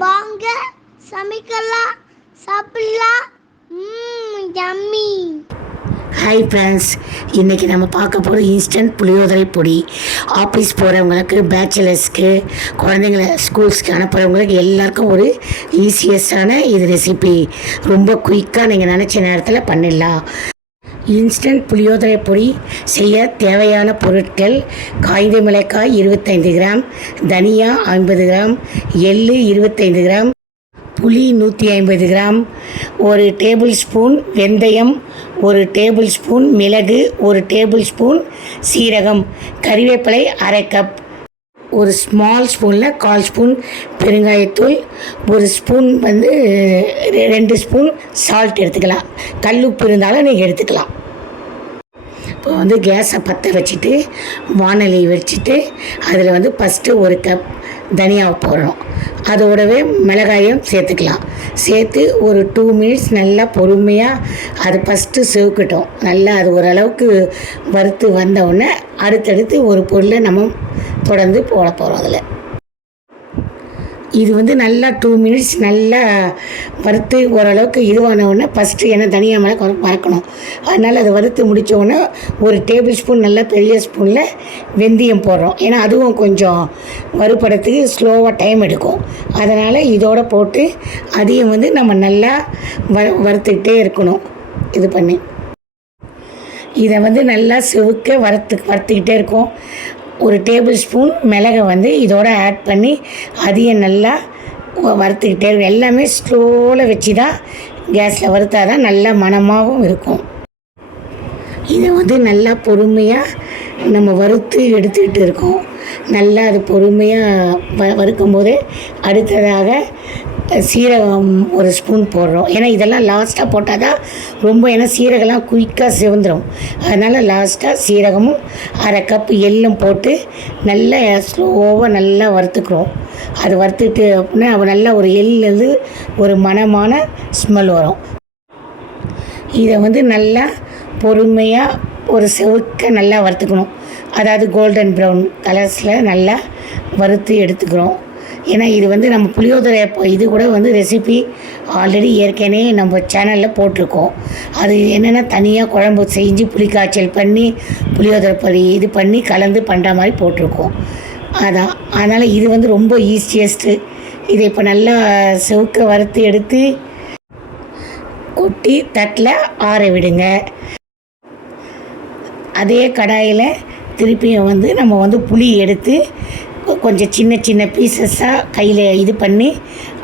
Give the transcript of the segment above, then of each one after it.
வாங்க சமைக்கலாம் சாப்பிடலாம். யம்மி. ஹாய் ஃப்ரெண்ட்ஸ், இன்றைக்கி நம்ம பார்க்க போகிற இன்ஸ்டன்ட் புளியோதரை பொடி. ஆஃபீஸ் போகிறவங்களுக்கு, பேச்சுலர்ஸ்க்கு, குழந்தைங்கள ஸ்கூல்ஸ்க்கு அனுப்புகிறவங்களுக்கு எல்லாருக்கும் ஒரு ஈஸியஸ்டான இது ரெசிபி. ரொம்ப குயிக்காக நீங்கள் நினச்ச நேரத்தில் பண்ணிடலாம். இன்ஸ்டன்ட் புளியோதரை பொடி செய்ய தேவையான பொருட்கள்: காய்ந்த மிளகாய் 25 கிராம், தனியா 50 கிராம், எள்ளு 25 கிராம், புளி 150 கிராம், ஒரு டேபிள் ஸ்பூன் வெந்தயம், ஒரு டேபிள் ஸ்பூன் மிளகு, ஒரு டேபிள் ஸ்பூன் சீரகம், கறிவேப்பிலை அரை கப், ஒரு ஸ்மால் ஸ்பூனில் 1/4 ஸ்பூன் பெருங்காயத்தூள், ஒரு ஸ்பூன் 2 ஸ்பூன் சால்ட் எடுத்துக்கலாம். கல்லுப்பு இருந்தாலும் நீங்கள் எடுத்துக்கலாம். இப்போ கேஸை பற்ற வச்சுட்டு வானொலி வச்சுட்டு அதில் ஃபஸ்ட்டு ஒரு கப் தனியாவை போடுறோம். அதோடவே மிளகாயும் சேர்த்துக்கலாம். சேர்த்து ஒரு 2 மினிட்ஸ் நல்லா பொறுமையாக அது ஃபஸ்ட்டு செவுக்கட்டும். நல்லா அது ஓரளவுக்கு வறுத்து வந்தவுடனே அடுத்தடுத்து ஒரு பொருளை நம்ம தொடர்ந்து போட போகிறோம். அதில் இது நல்லா 2 மினிட்ஸ் நல்லா வறுத்து ஓரளவுக்கு இதுவானவுடனே ஃபஸ்ட்டு ஏன்னா தனியா மேலே வறுக்கணும். அதனால் அதை வறுத்து முடித்தோடனே ஒரு டேபிள் ஸ்பூன் நல்லா பெரிய ஸ்பூனில் வெந்தயம் போடுறோம். ஏன்னா அதுவும் கொஞ்சம் வறுபடத்துக்கு ஸ்லோவாக டைம் எடுக்கும். அதனால் இதோடு போட்டு அதையும் நம்ம நல்லா வறுத்துக்கிட்டே இருக்கணும். இது பண்ணி இதை நல்லா செவுக்க வறுத்துக்கிட்டே இருக்கும். ஒரு டேபிள் ஸ்பூன் மிளகை இதோட ஆட் பண்ணி அதையும் நல்லா வறுத்துக்கிட்டே இருக்கும். எல்லாமே ஸ்லோவில் வச்சு தான் கேஸில் வறுத்தா தான் நல்லா மணமாகவும் இருக்கும். இதை நல்லா பொறுமையாக நம்ம வறுத்து எடுத்துக்கிட்டு இருக்கோம். நல்லா அது பொறுமையாக வறுக்கும் போது அடுத்ததாக சீரகம் ஒரு ஸ்பூன் போடுறோம். ஏன்னா இதெல்லாம் லாஸ்ட்டாக போட்டால் தான் ரொம்ப, ஏன்னா சீரகம்லாம் குயிக்காக சிவந்துடும். அதனால் லாஸ்ட்டாக சீரகமும் அரை கப் எள்ளும் போட்டு நல்லா ஸ்லோவாக நல்லா வறுத்துக்கிறோம். அது வறுத்துட்டு அப்படின்னா நல்லா ஒரு எள்ளுலேருந்து ஒரு மணமான ஸ்மெல் வரும். இதை நல்லா பொறுமையாக ஒரு செவுக்க நல்லா வறுத்துக்கணும். அதாவது கோல்டன் ப்ரௌன் கலர்ஸில் நல்லா வறுத்து எடுத்துக்கிறோம். ஏன்னா இது நம்ம புளியோதரை இது கூட ரெசிபி ஆல்ரெடி ஏற்கனவே நம்ம சேனலில் போட்டிருக்கோம். அது என்னென்னா தனியாக குழம்பு செஞ்சு புளிக்காய்ச்சல் பண்ணி புளியோதரை பொடி இது பண்ணி கலந்து பண்ணுற மாதிரி போட்டிருக்கோம். அதான் அதனால் இது ரொம்ப ஈஸியஸ்ட்டு. இதை இப்போ நல்லா செவுக்க வறுத்து எடுத்து கொட்டி தட்டில் ஆற விடுங்க. அதே கடாயில் திருப்பியும் நம்ம புளி எடுத்து கொஞ்சம் சின்ன சின்ன பீசஸாக கையில் இது பண்ணி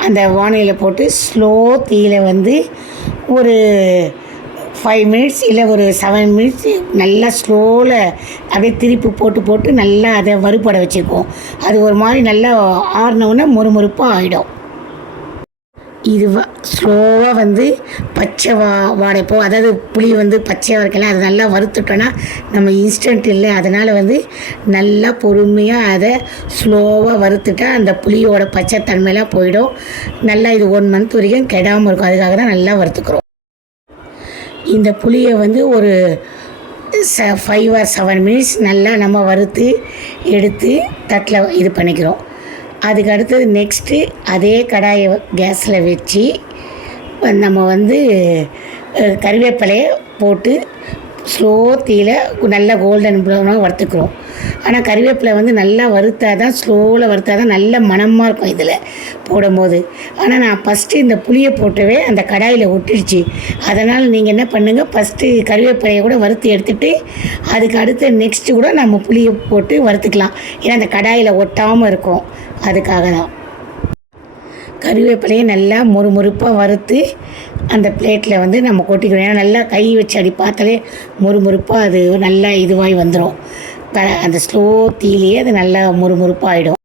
அந்த வானலியில் போட்டு ஸ்லோ தீயில் ஒரு 5 மினிட்ஸ் இல்லை ஒரு 7 மினிட்ஸ் நல்லா ஸ்லோவில் அப்படியே திருப்பி போட்டு நல்லா அதை வறுபட வச்சுருக்கோம். அது ஒரு மாதிரி நல்லா ஆறினவுடனே மொறுமொறுப்பாக ஆகிடும். இது ஸ்லோவாக பச்சை வாடைப்போ, அதாவது புளி பச்சையாக இருக்கலாம். அது நல்லா வறுத்துட்டோன்னா நம்ம இன்ஸ்டன்ட் இல்லை. அதனால் நல்லா பொறுமையாக அதை ஸ்லோவாக வறுத்துட்டா அந்த புளியோட பச்சை தன்மையெல்லாம் போயிடும். நல்லா இது 1 மந்த் வரைக்கும் கெடாமல் இருக்கும். அதுக்காக தான் நல்லா வறுத்துக்கிறோம். இந்த புளியை ஒரு 5 or 7 மினிட்ஸ் நல்லா நம்ம வறுத்து எடுத்து தட்டில் இது பண்ணிக்கிறோம். அதுக்கு அடுத்தது நெக்ஸ்ட்டு அதே கடாயை கேஸில் வச்சு நம்ம கறிவேப்பிலையை போட்டு ஸ்லோ தீயில் நல்லா கோல்டன் ப்ரௌனாக வறுத்துக்கிறோம். ஆனால் கறிவேப்பிலை நல்லா வறுத்தா தான், ஸ்லோவில் வறுத்தா தான் நல்ல மணமாக இருக்கும் இதில் போடும்போது. ஆனால் நான் ஃபஸ்ட்டு இந்த புளியை போட்டவே அந்த கடாயில் ஒட்டிடுச்சு. அதனால் நீங்கள் என்ன பண்ணுங்கள், ஃபஸ்ட்டு கறிவேப்பிலையை கூட வறுத்து எடுத்துகிட்டு அதுக்கு அடுத்து நெக்ஸ்ட்டு கூட நம்ம புளியை போட்டு வறுத்துக்கலாம். ஏன்னா அந்த கடாயில் ஒட்டாமல் இருக்கும். அதுக்காக தான் கறிவேப்பிலையை நல்லா மொறுமொறுப்பாக வறுத்து அந்த பிளேட்டில் நம்ம கொட்டிக்கிறோம். ஏன்னா நல்லா கை வச்சு அடி பார்த்தாலே மொறுமொறுப்பாக அது நல்லா இதுவாகி வந்துடும். அந்த ஸ்லோ தீயிலேயே அது நல்லா மொறுமொறுப்பாக ஆகிடும்.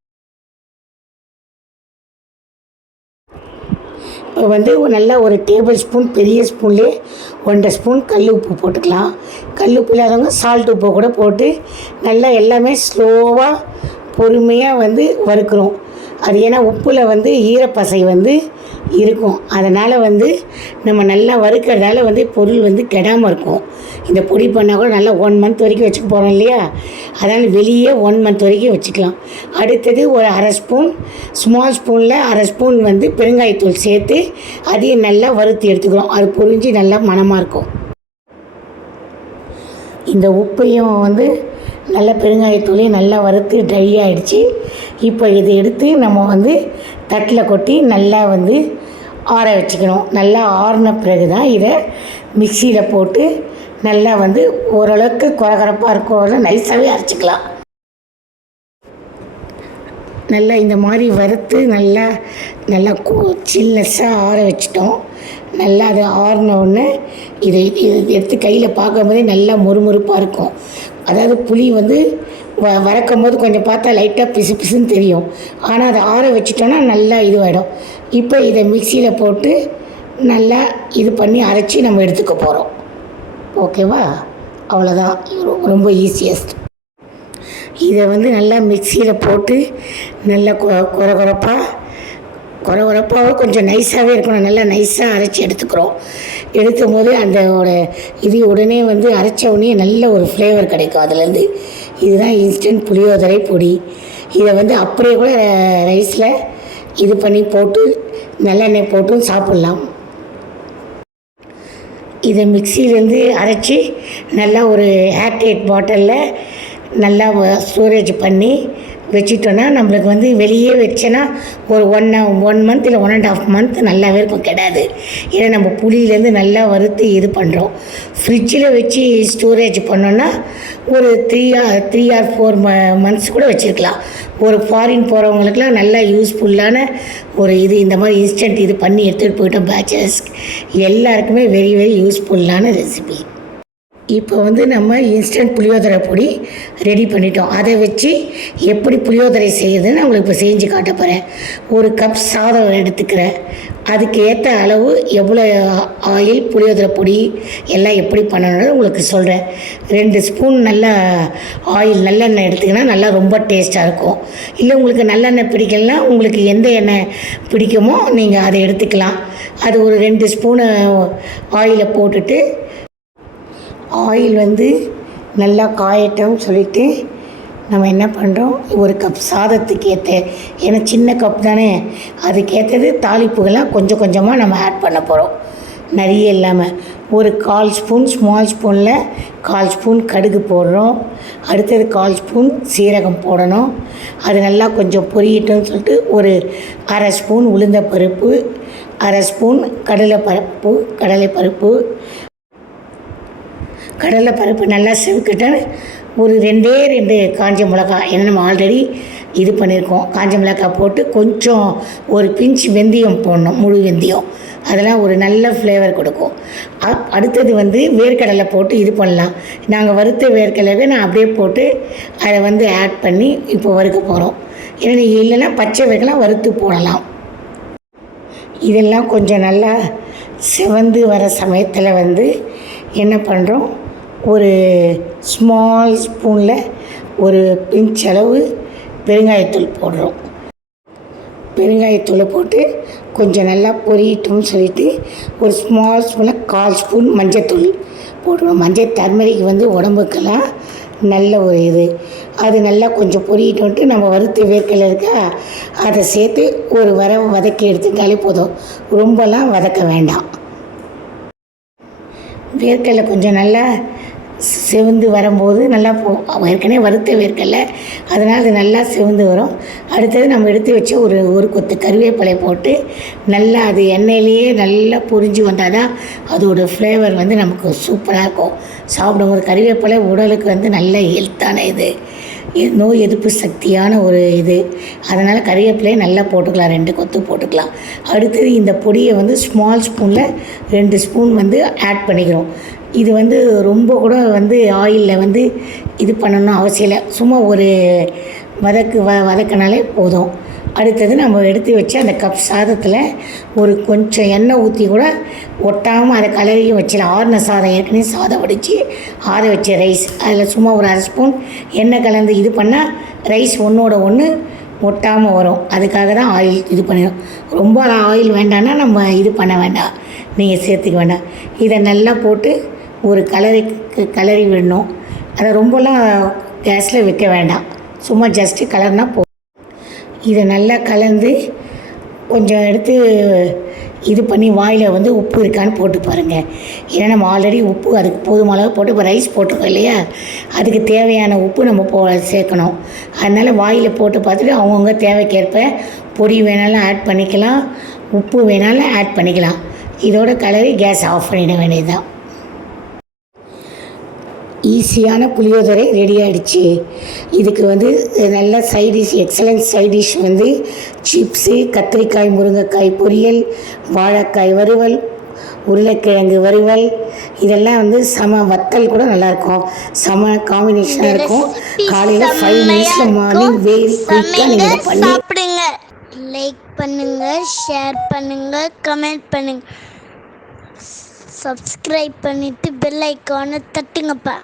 இப்போ நல்லா ஒரு டேபிள் ஸ்பூன் பெரிய ஸ்பூன்லேயே 1.5 ஸ்பூன் கல் உப்பு போட்டுக்கலாம். கல் உப்பு இல்லாதவங்க சால்ட் உப்பு கூட போட்டு நல்லா எல்லாமே ஸ்லோவாக பொறுமையாக வறுக்கிறோம். அது ஏன்னா உப்பில் வந்து ஈரப்பசை வந்து இருக்கும். அதனால் வந்து நம்ம நல்லா வறுக்கிறதால வந்து பொருள் வந்து கெடாமல் இருக்கும். இந்த பொடி பண்ணால் கூட நல்லா 1 மந்த் வரைக்கும் வச்சுக்க போகிறோம் இல்லையா, அதனால் வெளியே 1 மந்த் வரைக்கும் வச்சுக்கலாம். அடுத்தது ஒரு 1/2 ஸ்பூன், ஸ்மால் ஸ்பூனில் 1/2 ஸ்பூன் வந்து பெருங்காயத்தூள் சேர்த்து அதையும் நல்லா வறுத்து எடுத்துக்கிறோம். அது பொரிஞ்சு நல்லா மணமாக இருக்கும். இந்த உப்பையும் வந்து நல்லா பெருங்காயத்தூளையும் நல்லா வறுத்து ட்ரை ஆகிடுச்சு. இப்போ இதை எடுத்து நம்ம வந்து தட்டில் கொட்டி நல்லா வந்து ஆற வச்சுக்கணும். நல்லா ஆறின பிறகு தான் இதை மிக்சியில் போட்டு நல்லா வந்து ஓரளவுக்கு கொரகொரப்பாக இருக்கும், நைஸாகவே அரைச்சிக்கலாம். நல்லா இந்த மாதிரி வறுத்து நல்லா நல்லா சில்னஸ்ஸாக ஆற வச்சிட்டோம். நல்லா அது ஆறின உடனே இதை எடுத்து கையில் பார்க்கும்போதே நல்லா மொறுமொறுப்பாக இருக்கும். அதாவது புளி வந்து வறக்கும் போது கொஞ்சம் பார்த்தா லைட்டாக பிசு பிசுன்னு தெரியும், ஆனால் அதை ஆற வச்சிட்டோன்னா நல்லா இதுவாகிடும். இப்போ இதை மிக்சியில் போட்டு நல்லா இது பண்ணி அரைச்சி நம்ம எடுத்துக்க போகிறோம். ஓகேவா? அவ்வளோதான், ரொம்ப ஈஸியஸ்ட். இதை வந்து நல்லா மிக்சியில் போட்டு நல்லா கொரகொரப்பாக கொஞ்சம் நைஸாகவே இருக்கணும். நல்லா நைஸாக அரைச்சி எடுத்துக்கிறோம். எடுத்தும் போது அந்தோட இது உடனே வந்து அரைச்ச உடனே நல்ல ஒரு ஃப்ளேவர் கிடைக்கும் அதுலேருந்து. இதுதான் இன்ஸ்டன்ட் புளியோதரை பொடி. இதை வந்து அப்படியே கூட ரைஸில் இது பண்ணி போட்டு நல்லெண்ணெய் போட்டும் சாப்பிட்லாம். இதை மிக்சியிலேருந்து அரைச்சி நல்லா ஒரு ஏர்டைட் பாட்டிலில் நல்லா ஸ்டோரேஜ் பண்ணி வச்சிட்டோன்னா நம்மளுக்கு வந்து வெளியே வச்சோன்னா ஒரு 1 மந்த் இல்லை 1.5 மந்த் நல்லாவே இருக்கும், கெடாது. ஏன்னா நம்ம புளியிலேருந்து நல்லா வறுத்து இது பண்ணுறோம். ஃப்ரிட்ஜில் வச்சு ஸ்டோரேஜ் பண்ணோன்னா ஒரு 3 or 4 மந்த்ஸ் கூட வச்சுருக்கலாம். ஒரு ஃபாரின் போகிறவங்களுக்குலாம் நல்லா யூஸ்ஃபுல்லான ஒரு இது. இந்த மாதிரி இன்ஸ்டன்ட் இது பண்ணி எடுத்துகிட்டு போயிட்டோம் பேச்சலர்ஸ் எல்லாருக்குமே வெரி வெரி யூஸ்ஃபுல்லான ரெசிபி. இப்போ வந்து நம்ம இன்ஸ்டன்ட் புளியோதரை பொடி ரெடி பண்ணிட்டோம். அதை வச்சு எப்படி புளியோதரை செய்யுதுன்னு உங்களுக்கு இப்போ செஞ்சு காட்ட போகிறேன். ஒரு கப் சாதம் எடுத்துக்கிறேன். அதுக்கு ஏற்ற அளவு எவ்வளோ ஆயில், புளியோதரை பொடி எல்லாம் எப்படி பண்ணணும்னு உங்களுக்கு சொல்கிறேன். 2 ஸ்பூன் நல்லா ஆயில், நல்லெண்ணெய் எடுத்திங்கன்னா நல்லா ரொம்ப டேஸ்ட்டாக இருக்கும். இல்லை உங்களுக்கு நல்லெண்ணெய் பிடிக்கலனா உங்களுக்கு எந்த எண்ணெய் பிடிக்குமோ நீங்கள் அதை எடுத்துக்கலாம். அது ஒரு 2 ஸ்பூனு ஆயிலை போட்டுட்டு ஆயில் வந்து நல்லா காயட்டும் சொல்லிவிட்டு நம்ம என்ன பண்ணுறோம், ஒரு கப் சாதத்துக்கு ஏற்ற, ஏன்னா சின்ன கப் தானே, அதுக்கேற்றது தாளிப்புகள்லாம் கொஞ்சம் கொஞ்சமாக நம்ம ஆட் பண்ண போகிறோம், நிறைய இல்லாமல். ஒரு 1/4 ஸ்பூன், ஸ்மால் ஸ்பூனில் 1/4 ஸ்பூன் கடுகு போடுறோம். அடுத்தது 1/4 ஸ்பூன் சீரகம் போடணும். அது நல்லா கொஞ்சம் பொரியட்டும்னு சொல்லிட்டு ஒரு 1/2 ஸ்பூன் உளுந்தப்பருப்பு, 1/2 ஸ்பூன் கடலைப்பருப்பு நல்லா செவுக்கிட்டேன். ஒரு 2 காஞ்ச மிளகா, ஏன்னா நம்ம ஆல்ரெடி இது பண்ணியிருக்கோம். காஞ்ச மிளகாய் போட்டு கொஞ்சம் ஒரு பிஞ்ச் வெந்தயம் போடணும், முழு வெந்தயம். அதெல்லாம் ஒரு நல்ல ஃப்ளேவர் கொடுக்கும். அடுத்தது வந்து வேர்க்கடலை போட்டு இது பண்ணலாம். நாங்கள் வறுத்த வேர்க்கடலை நான் அப்படியே போட்டு அதை வந்து ஆட் பண்ணி இப்போ வறுக்க போகிறோம். ஏன்னா இல்லைன்னா பச்சை வேர்க்கெல்லாம் வறுத்து போடலாம். இதெல்லாம் கொஞ்சம் நல்லா செவந்து வர சமயத்தில் வந்து என்ன பண்ணுறோம், ஒரு ஸ்மால் ஸ்பூனில் ஒரு பிஞ்ச் அளவு பெருங்காயத்தூள் போடுறோம். பெருங்காயத்தூளை போட்டு கொஞ்சம் நல்லா பொரியட்டும்னு சொல்லிவிட்டு ஒரு ஸ்மால் ஸ்பூனில் 1/4 ஸ்பூன் மஞ்சத்தூள் போடுவோம். மஞ்சள் டர்மரிக் வந்து உடம்புக்கெல்லாம் நல்ல ஒரு இது. அது நல்லா கொஞ்சம் பொரியட்டும்ட்டு நம்ம வறுத்து வேர்க்கடலை இருக்கா அதை சேர்த்து ஒரு வதக்கி எடுத்துட்டாலே போதும், ரொம்பலாம் வதக்க வேண்டாம். வேர்க்கடலை கொஞ்சம் நல்லா செவந்து வரும்போது நல்லா ஏற்கனவே வறுத்த வேர்க்கடலை, அதனால் அது நல்லா செவந்து வரும். அடுத்தது நம்ம எடுத்து வச்சு ஒரு கொத்து கருவேப்பிலை போட்டு நல்லா அது எண்ணெயிலேயே நல்லா பொரிஞ்சு வந்தால் தான் அதோடய ஃப்ளேவர் வந்து நமக்கு சூப்பராக இருக்கும். சாப்பிடும்போது கருவேப்பிலை உடலுக்கு வந்து நல்ல ஹெல்த்தான இது, நோய் எதிர்ப்பு சக்தியான ஒரு இது. அதனால் கருவேப்பிலையை நல்லா போட்டுக்கலாம், 2 கொத்து போட்டுக்கலாம். அடுத்தது இந்த பொடியை வந்து ஸ்மால் ஸ்பூனில் 2 ஸ்பூன் வந்து ஆட் பண்ணிக்கிறோம். இது வந்து ரொம்ப கூட வந்து ஆயிலில் வந்து இது பண்ணணும் அவசியம் இல்லை, சும்மா ஒரு வதக்கினாலே போதும். அடுத்தது நம்ம எடுத்து வச்சு அந்த கப் சாதத்தில் ஒரு கொஞ்சம் எண்ணெய் ஊற்றி கூட ஒட்டாமல் அதை கலரியும் வச்சிடலாம். ஆறின சாதம், ஏற்கனவே சாதம் வடித்து ஆற வச்ச ரைஸ், அதில் சும்மா ஒரு 1/2 ஸ்பூன் எண்ணெய் கலந்து இது பண்ணால் ரைஸ் ஒன்றோட ஒன்று ஒட்டாமல் வரும். அதுக்காக தான் ஆயில் இது பண்ணிடும். ரொம்ப ஆயில் வேண்டாம்னா நம்ம இது பண்ண வேண்டாம், நீங்கள் சேர்த்துக்க வேண்டாம். இதை நல்லா போட்டு ஒரு கலரி விடணும். அதை ரொம்பலாம் கேஸில் வைக்க வேண்டாம், சும்மா ஜஸ்ட்டு கலர்னா போ. இதை நல்லா கலந்து கொஞ்சம் எடுத்து இது பண்ணி வாயில் வந்து உப்பு இருக்கான்னு போட்டு பாருங்கள். ஏன்னா நம்ம ஆல்ரெடி உப்பு அதுக்கு போதுமான அளவு போட்டு இப்போ ரைஸ் போட்டிருக்கோம் இல்லையா, அதுக்கு தேவையான உப்பு நம்ம சேர்க்கணும். அதனால் வாயில் போட்டு பார்த்துட்டு அவங்கவுங்க தேவைக்கேற்ப பொடி வேணாலும் ஆட் பண்ணிக்கலாம், உப்பு வேணாலும் ஆட் பண்ணிக்கலாம். இதோட கலரி கேஸ் ஆஃப் பண்ணிட வேண்டியது தான். ஈஸியான புளியோதரை ரெடி ஆகிடுச்சு. இதுக்கு வந்து நல்ல சைடிஷ், எக்ஸலன்ட் சைடிஷ் வந்து சிப்ஸு, கத்திரிக்காய் முருங்கைக்காய் பொரியல், வாழைக்காய் வறுவல், உருளைக்கிழங்கு வறுவல், இதெல்லாம் வந்து வத்தல் கூட நல்லாயிருக்கும். காம்பினேஷனாக இருக்கும். காலையில் 5 மினிட்ஸில் மார்னிங் வெயில் குயிக்காக நீங்கள் இதை பண்ணி சாப்பிடுங்க. லைக் பண்ணுங்க, ஷேர் பண்ணுங்க, கமெண்ட் பண்ணுங்க, சப்ஸ்கிரைப் பண்ணிட்டு பெல் ஐக்கானை தட்டுங்கப்பா.